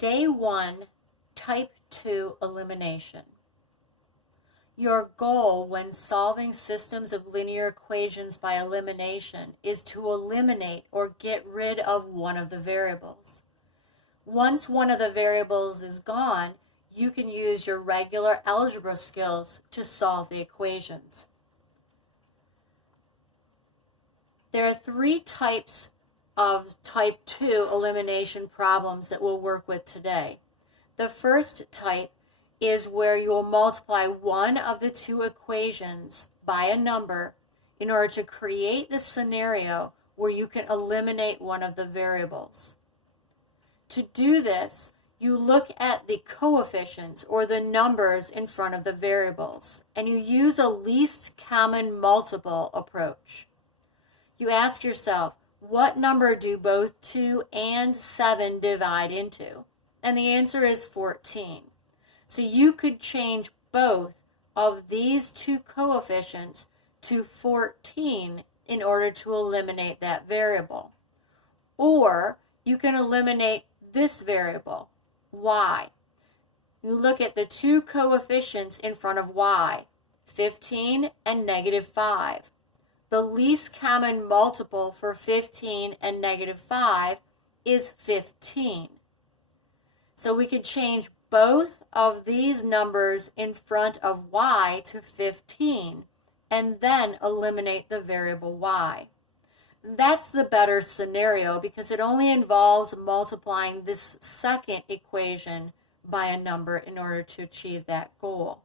Day 1, Type 2 Elimination. Your goal when solving systems of linear equations by elimination is to eliminate or get rid of one of the variables. Once one of the variables is gone, you can use your regular algebra skills to solve the equations. There are 3 types of type 2 elimination problems that we'll work with today. The first type is where you will multiply one of the 2 equations by a number in order to create the scenario where you can eliminate one of the variables. To do this, you look at the coefficients or the numbers in front of the variables, and you use a least common multiple approach. You ask yourself, what number do both 2 and 7 divide into? And the answer is 14. So you could change both of these 2 coefficients to 14 in order to eliminate that variable. Or you can eliminate this variable, y. You look at the 2 coefficients in front of y, 15 and -5. The least common multiple for 15 and -5 is 15. So we could change both of these numbers in front of y to 15 and then eliminate the variable y. That's the better scenario because it only involves multiplying this second equation by a number in order to achieve that goal.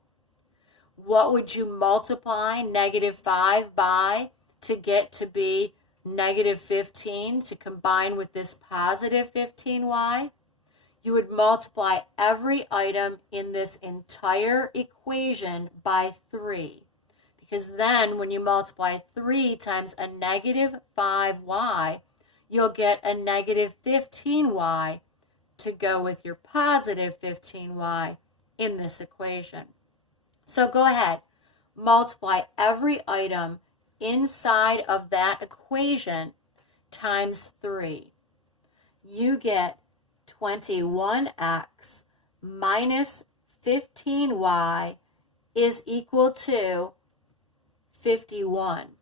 What would you multiply -5 by to get to be -15 to combine with this positive 15y? You would multiply every item in this entire equation by 3. Because then when you multiply 3 times a -5y, you'll get a -15y to go with your positive 15y in this equation. So go ahead, multiply every item inside of that equation times 3. You get 21x minus 15y is equal to 51.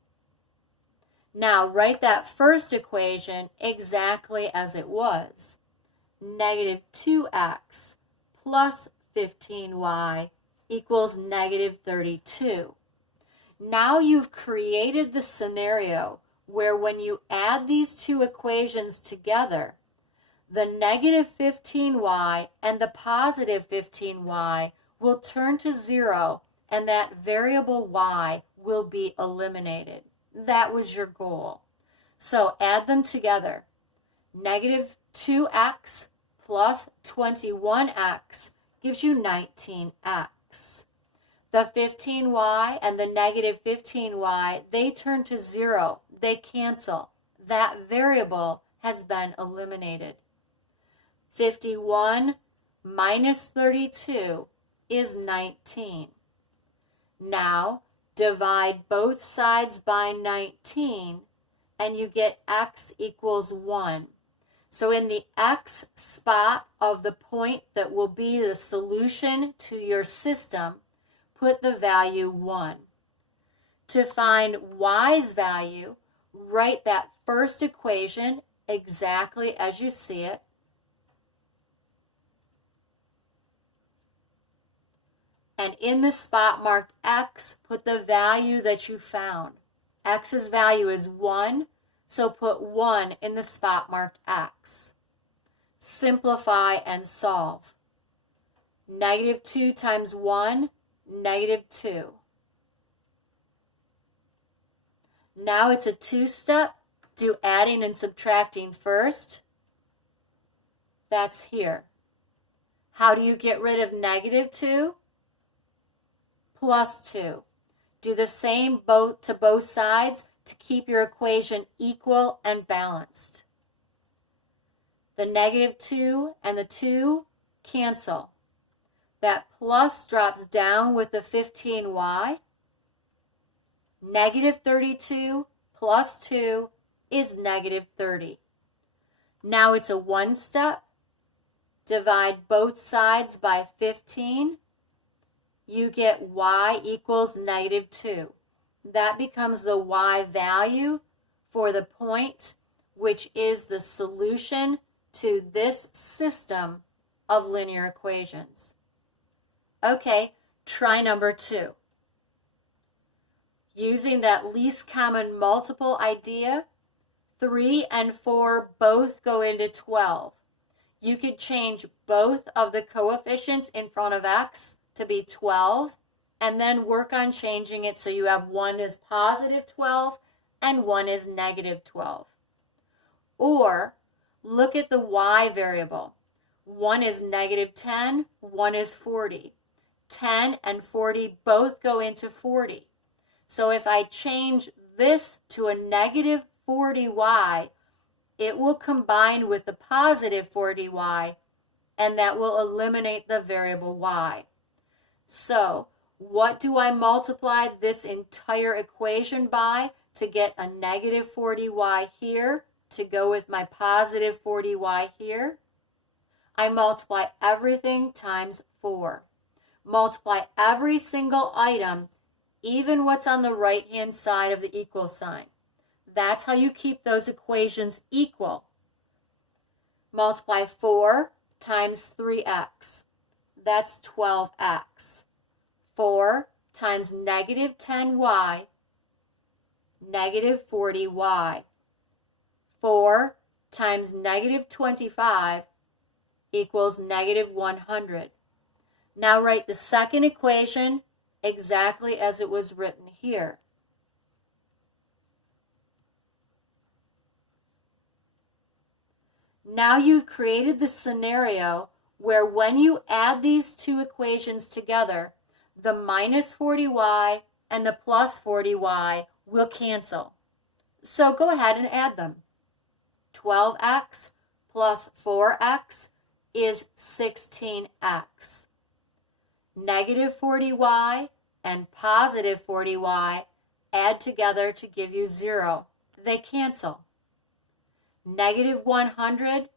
Now write that first equation exactly as it was. -2x plus 15y equals -32. Now you've created the scenario where when you add these 2 equations together, the -15y and the positive 15y will turn to 0 and that variable y will be eliminated. That was your goal. So add them together. -2x plus 21x gives you 19x. The 15y and the -15y, they turn to 0. They cancel. That variable has been eliminated. 51 minus 32 is 19. Now divide both sides by 19 and you get x equals 1. So in the x spot of the point that will be the solution to your system, put the value 1. To find y's value, write that first equation exactly as you see it. And in the spot marked x, put the value that you found. X's value is 1, so put 1 in the spot marked x. Simplify and solve. -2 times 1, -2. Now it's a 2-step. Do adding and subtracting first. That's here. How do you get rid of -2? +2. Do the same to both sides to keep your equation equal and balanced. The -2 and the 2 cancel. That plus drops down with the 15y. -32 plus 2 is -30. Now it's a 1-step. divide both sides by 15, you get y equals negative 2. That becomes the y value for the point, which is the solution to this system of linear equations. Okay, try number 2. Using that least common multiple idea, 3 and 4 both go into 12. You could change both of the coefficients in front of x to be 12, and then work on changing it so you have one is positive 12 and one is negative 12. Or look at the y variable. One is negative 10, one is 40. 10 and 40 both go into 40. So if I change this to a negative 40y, it will combine with the positive 40y, and that will eliminate the variable y. So what do I multiply this entire equation by to get a negative 40y here to go with my positive 40y here? I multiply everything times 4. Multiply every single item, even what's on the right-hand side of the equal sign. That's how you keep those equations equal. Multiply 4 times 3x. That's 12x. 4 times negative 10y, negative 40y. 4 times negative 25 equals negative 100. Now write the second equation exactly as it was written here. Now you've created the scenario where when you add these two equations together, the minus 40y and the plus 40y will cancel. So go ahead and add them. 12x plus 4x is 16x. Negative 40y and positive 40y add together to give you 0. They cancel. Negative 100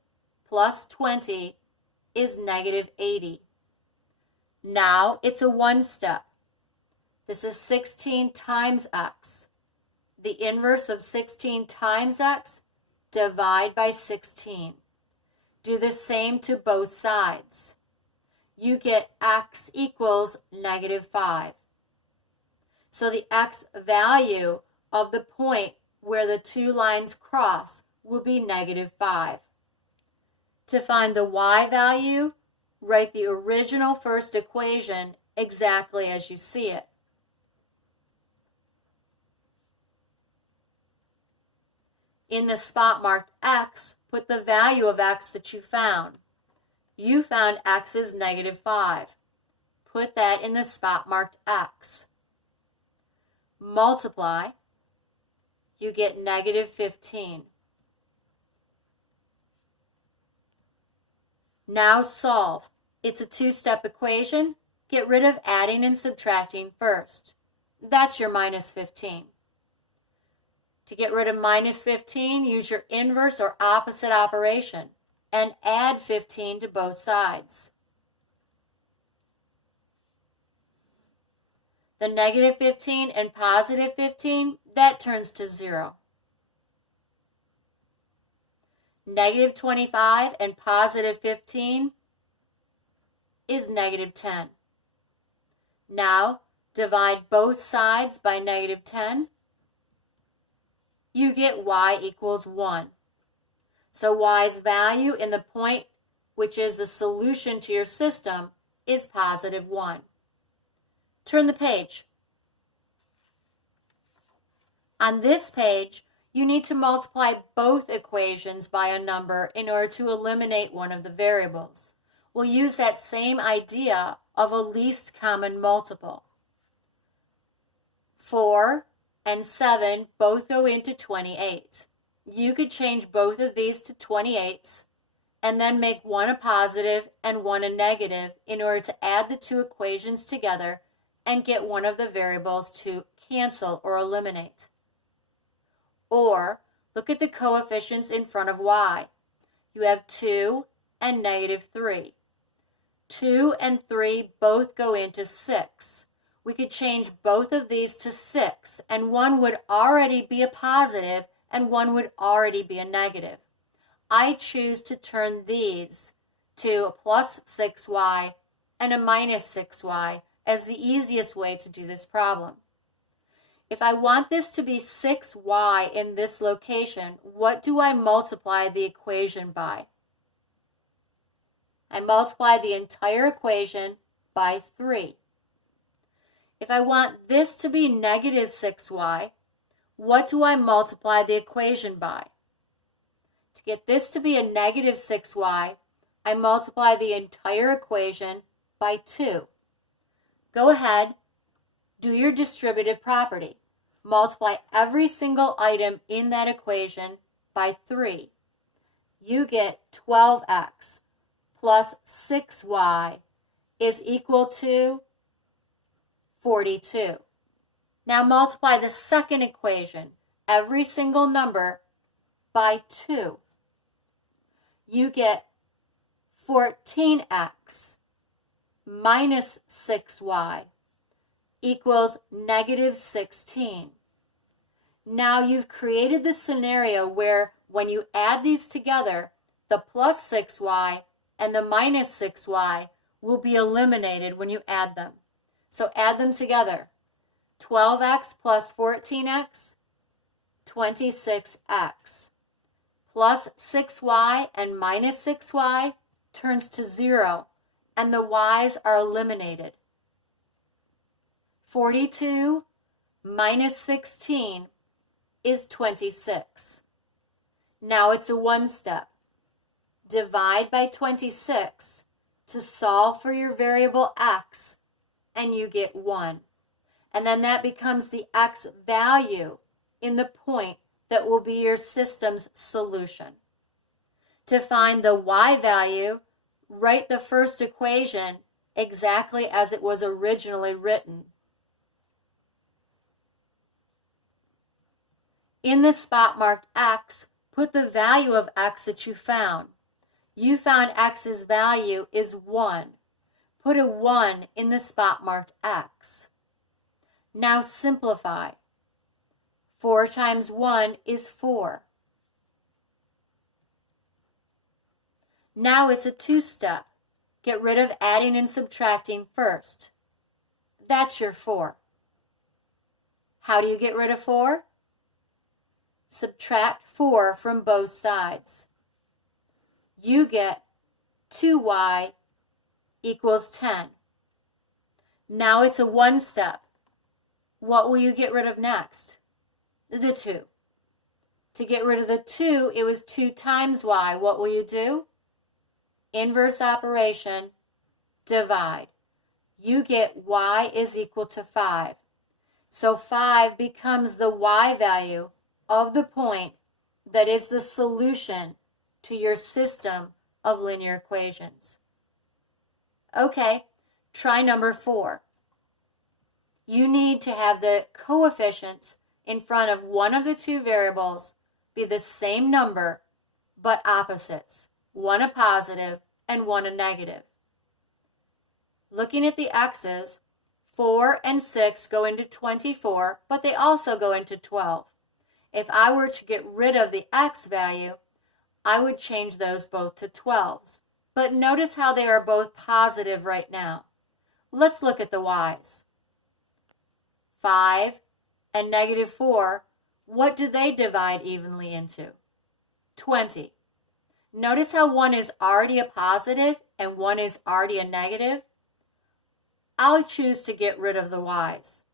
plus 20 is negative 80. Now it's a one step. This is 16 times x. The inverse of 16 times x, divide by 16. Do the same to both sides. You get x equals negative 5. So the x value of the point where the two lines cross will be negative 5. To find the y value, write the original first equation exactly as you see it. In the spot marked x, put the value of x that you found. You found x is negative 5. Put that in the spot marked x. Multiply, you get negative 15. Now solve. It's a two-step equation. Get rid of adding and subtracting first. That's your minus 15. To get rid of minus 15, use your inverse or opposite operation and add 15 to both sides. The negative 15 and positive 15, that turns to 0. Negative 25 and positive 15 is negative 10. Now, divide both sides by negative 10. You get y equals 1. So y's value in the point, which is the solution to your system, is positive 1. Turn the page. On this page, you need to multiply both equations by a number in order to eliminate one of the variables. We'll use that same idea of a least common multiple. 4 and 7 both go into 28. You could change both of these to 28s and then make one a positive and one a negative in order to add the two equations together and get one of the variables to cancel or eliminate. Or look at the coefficients in front of y. You have 2 and -3. 2 and 3 both go into 6. We could change both of these to 6, and one would already be a positive and one would already be a negative. I choose to turn these to a plus 6y and a minus 6y as the easiest way to do this problem. If I want this to be 6y in this location, what do I multiply the equation by? I multiply the entire equation by 3. If I want this to be negative 6y, what do I multiply the equation by? To get this to be a negative 6y, I multiply the entire equation by 2. Go ahead, do your distributive property. Multiply every single item in that equation by 3. You get 12x plus 6y is equal to 42. Now multiply the second equation, every single number, by 2. You get 14x minus 6y equals -16. Now you've created the scenario where when you add these together, the plus 6y and the minus 6y will be eliminated when you add them. So add them together. 12x plus 14x, 26x. Plus 6y and minus 6y turns to 0, and the y's are eliminated. 42 minus 16 is 26. Now it's a one step. Divide by 26 to solve for your variable x, and you get 1. And then that becomes the x value in the point that will be your system's solution. To find the y value, write the first equation exactly as it was originally written. In the spot marked x, put the value of x that you found. You found x's value is 1. Put a 1 in the spot marked x. Now simplify. 4 times 1 is 4. Now it's a two-step. Get rid of adding and subtracting first. That's your 4. How do you get rid of 4? Subtract 4 from both sides. You get 2y equals 10. Now it's a one step. What will you get rid of next? The 2. To get rid of the 2, it was 2 times y. What will you do? Inverse operation, divide. You get y is equal to 5. So 5 becomes the y value of the point that is the solution to your system of linear equations. Okay, try number 4. You need to have the coefficients in front of one of the two variables be the same number but opposites, one a positive and one a negative. Looking at the x's, 4 and 6 go into 24, but they also go into 12. If I were to get rid of the x value, I would change those both to 12s. But notice how they are both positive right now. Let's look at the y's. 5 and -4, what do they divide evenly into? 20. Notice how one is already a positive and one is already a negative? I'll choose to get rid of the y's.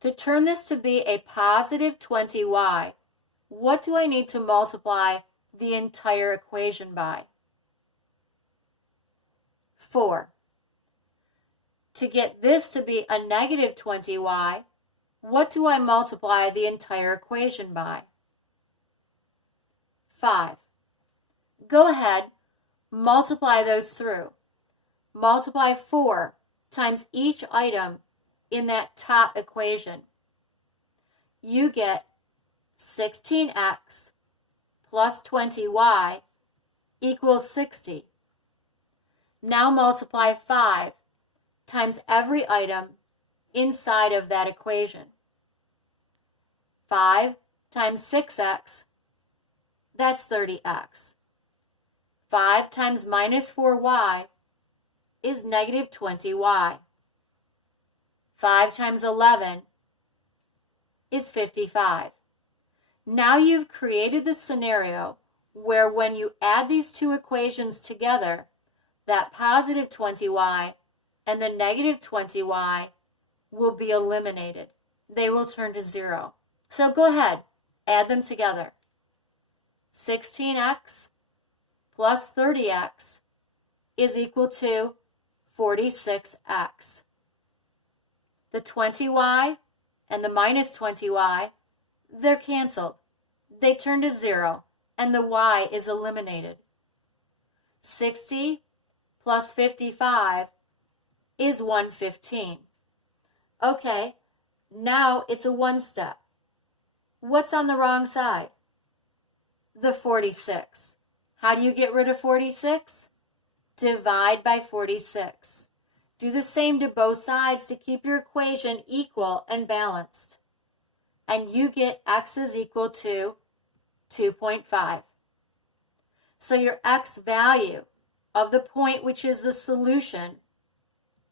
To turn this to be a positive 20y, what do I need to multiply the entire equation by? 4. To get this to be a negative 20y, what do I multiply the entire equation by? 5. Go ahead, multiply those through. Multiply 4 times each item in that top equation. You get 16x plus 20y equals 60. Now multiply 5 times every item inside of that equation. 5 times 6x, that's 30x. 5 times minus 4y is negative 20y. 5 times 11 is 55. Now you've created the scenario where when you add these two equations together, that positive 20y and the negative 20y will be eliminated. They will turn to 0. So go ahead, add them together. 16x plus 30x is equal to 46x. The 20y and the minus 20y, they're canceled. They turn to 0, and the y is eliminated. 60 plus 55 is 115. Okay, now it's a one step. What's on the wrong side? The 46. How do you get rid of 46? Divide by 46. Do the same to both sides to keep your equation equal and balanced. And you get x is equal to 2.5. So your x value of the point which is the solution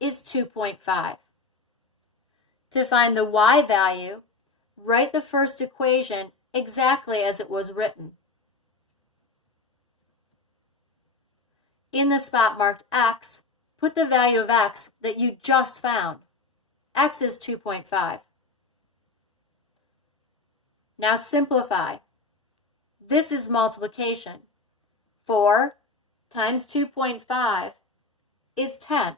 is 2.5. To find the y value, write the first equation exactly as it was written. In the spot marked x, put the value of x that you just found. X is 2.5. Now simplify. This is multiplication. 4 times 2.5 is 10.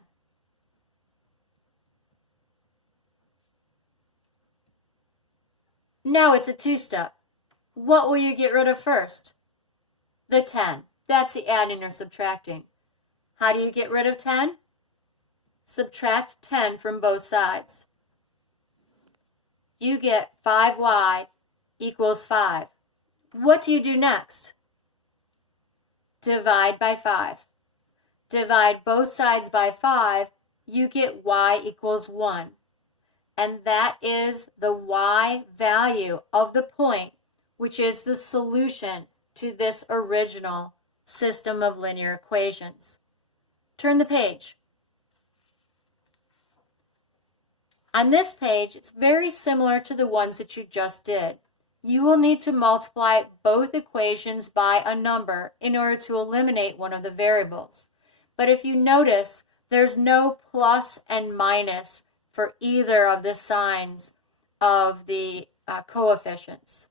Now it's a two-step. What will you get rid of first? The 10. That's the adding or subtracting. How do you get rid of 10? Subtract 10 from both sides. You get 5y equals 5. What do you do next? Divide by 5. Divide both sides by 5, you get y equals 1. And that is the y value of the point, which is the solution to this original system of linear equations. Turn the page. On this page, it's very similar to the ones that you just did. You will need to multiply both equations by a number in order to eliminate one of the variables. But if you notice, there's no plus and minus for either of the signs of the coefficients.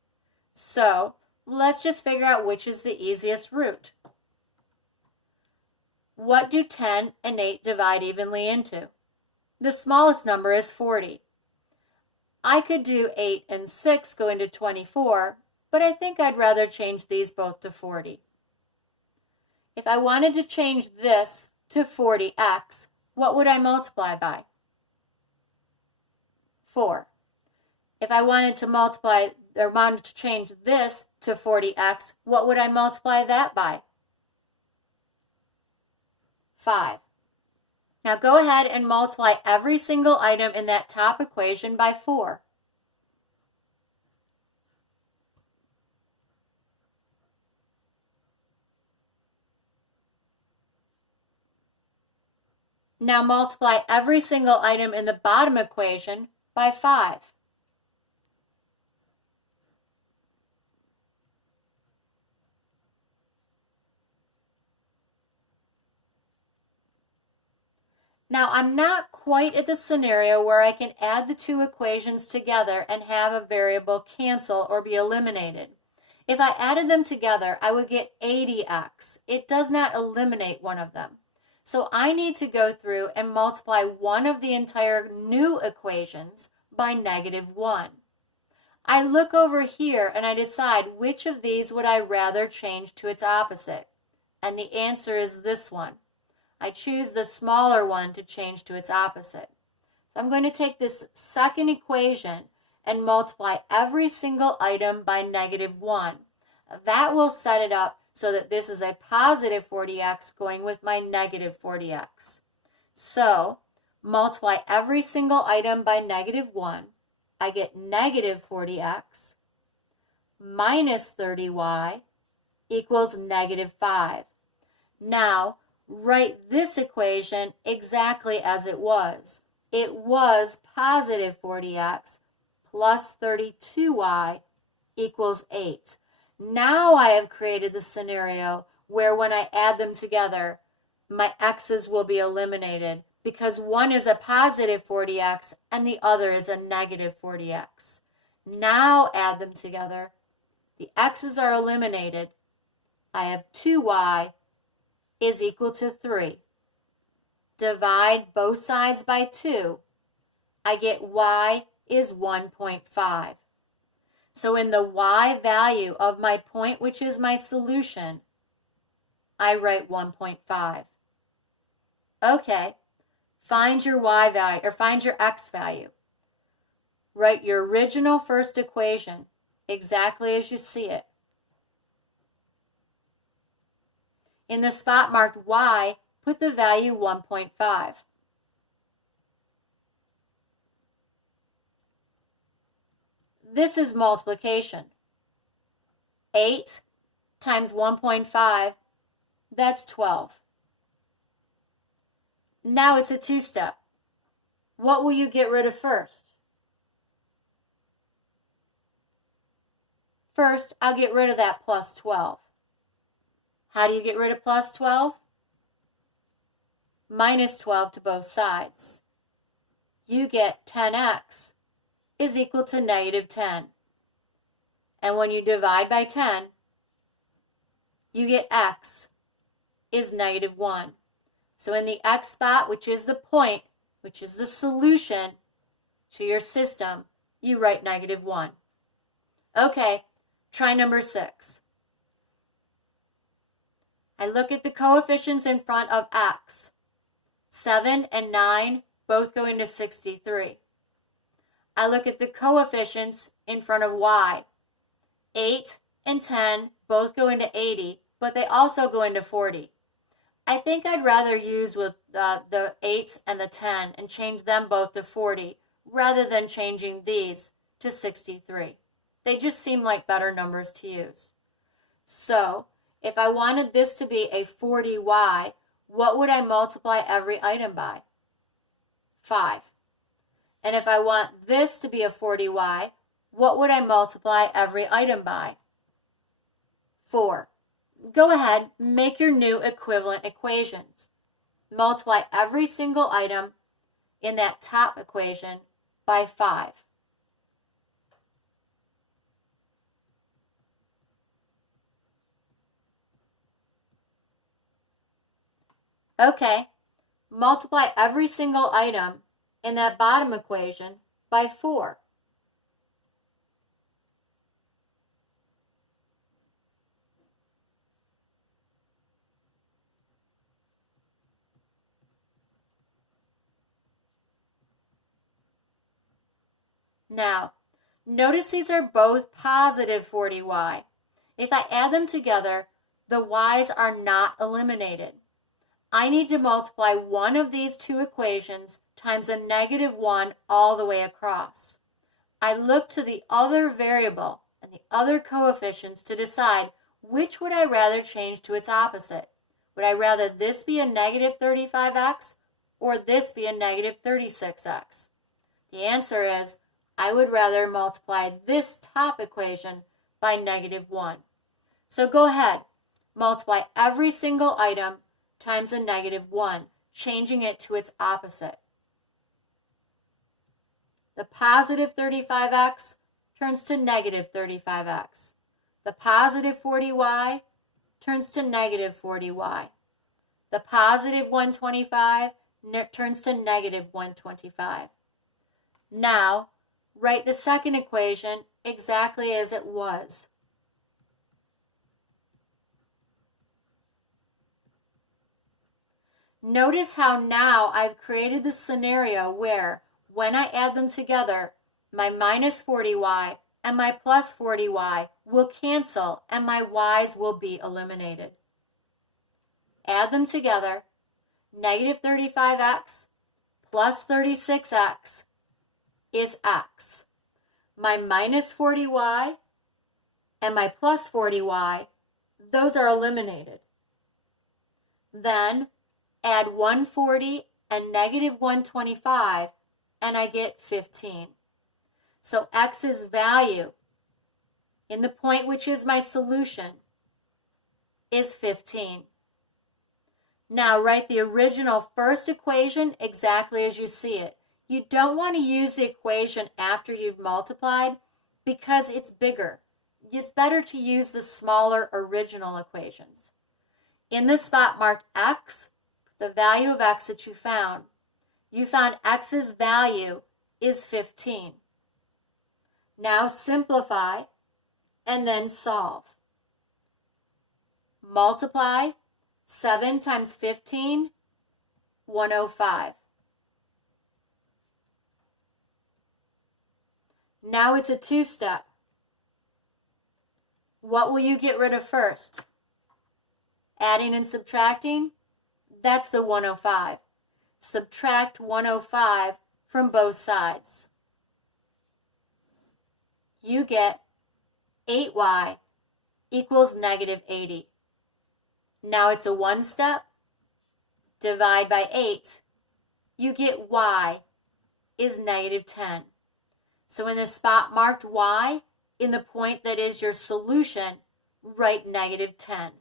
So let's just figure out which is the easiest route. What do 10 and 8 divide evenly into? The smallest number is 40. I could do 8 and 6 go into 24, but I think I'd rather change these both to 40. If I wanted to change this to 40x, what would I multiply by? 4. If I wanted to change this to 40x, what would I multiply that by? 5. Now go ahead and multiply every single item in that top equation by 4. Now multiply every single item in the bottom equation by 5. Now I'm not quite at the scenario where I can add the two equations together and have a variable cancel or be eliminated. If I added them together, I would get 80x. It does not eliminate one of them. So I need to go through and multiply one of the entire new equations by -1. I look over here and I decide which of these would I rather change to its opposite. And the answer is this one. I choose the smaller one to change to its opposite. So I'm going to take this second equation and multiply every single item by -1. That will set it up so that this is a positive 40x going with my negative 40x. So multiply every single item by -1. I get negative 40x minus 30y equals -5. Now, write this equation exactly as it was. It was positive 40x plus 32y equals 8. Now I have created the scenario where when I add them together, my x's will be eliminated because one is a positive 40x and the other is a negative 40x. Now add them together. The x's are eliminated. I have 2y is equal to 3. Divide both sides by 2. I get y is 1.5. So in the y value of my point, which is my solution, I write 1.5. Okay, find your y value, or find your x value. Write your original first equation exactly as you see it. In the spot marked y, put the value 1.5. This is multiplication. 8 times 1.5, that's 12. Now it's a two-step. What will you get rid of first? First, I'll get rid of that plus 12. How do you get rid of plus 12? Minus 12 to both sides. You get 10x is equal to -10. And when you divide by 10, you get x is -1. So in the x spot, which is the point, which is the solution to your system, you write -1. Okay, try number 6. I look at the coefficients in front of x. 7 and 9 both go into 63. I look at the coefficients in front of y. 8 and 10 both go into 80, but they also go into 40. I think I'd rather use with the 8 and the 10 and change them both to 40 rather than changing these to 63. They just seem like better numbers to use. So, if I wanted this to be a 40y, what would I multiply every item by? 5. And if I want this to be a 40y, what would I multiply every item by? 4. Go ahead, make your new equivalent equations. Multiply every single item in that top equation by 5. Okay, multiply every single item in that bottom equation by 4. Now, notice these are both positive 40y. If I add them together, the y's are not eliminated. I need to multiply one of these two equations times a -1 all the way across. I look to the other variable and the other coefficients to decide which would I rather change to its opposite. Would I rather this be a -35x or this be a -36x? The answer is I would rather multiply this top equation by -1. So go ahead, multiply every single item times a -1, changing it to its opposite. The positive 35x turns to -35x. The positive 40y turns to -40y. The positive 125 turns to -125. Now, write the second equation exactly as it was. Notice how now I've created the scenario where, when I add them together, my -40y and my plus 40y will cancel and my y's will be eliminated. Add them together. Negative 35x plus 36x is x. My minus 40y and my plus 40y, those are eliminated. Then add 140 and negative 125 and I get 15. So x's value in the point which is my solution is 15. Now write the original first equation exactly as you see it. You don't want to use the equation after you've multiplied because it's bigger. It's better to use the smaller original equations. In the spot marked x, the value of x that you found x's value is 15. Now simplify and then solve. Multiply 7 times 15, 105. Now it's a two-step. What will you get rid of first? Adding and subtracting? That's the 105. Subtract 105 from both sides. You get 8y equals negative 80. Now it's a one-step. Divide by 8. You get y is negative 10. So in the spot marked y, in the point that is your solution, write negative 10.